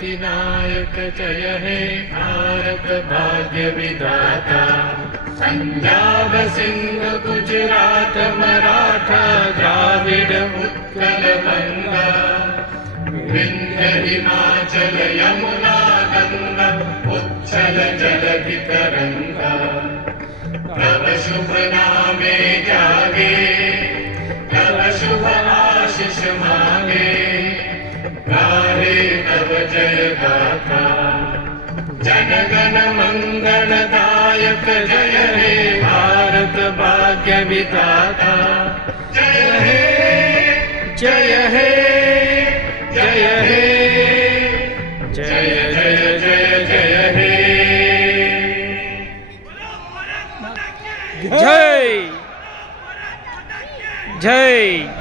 क्रांति नायक जय हे भारत भाग्य विधाता। पंजाब सिंध गुजरात मराठा द्राविड उत्कल बंगा, विंध्य हिमाचल यमुना गंगा उच्छल जलधि तरंगा। तव शुभ नामे जागे, तव शुभ आशीष मांगे, गाहे तव जय गाथा। जनगण मंगलदायक जय हे भारत भाग्य विधाता। जय हे जय हे जय हे जय जय जय जय हे। जय जय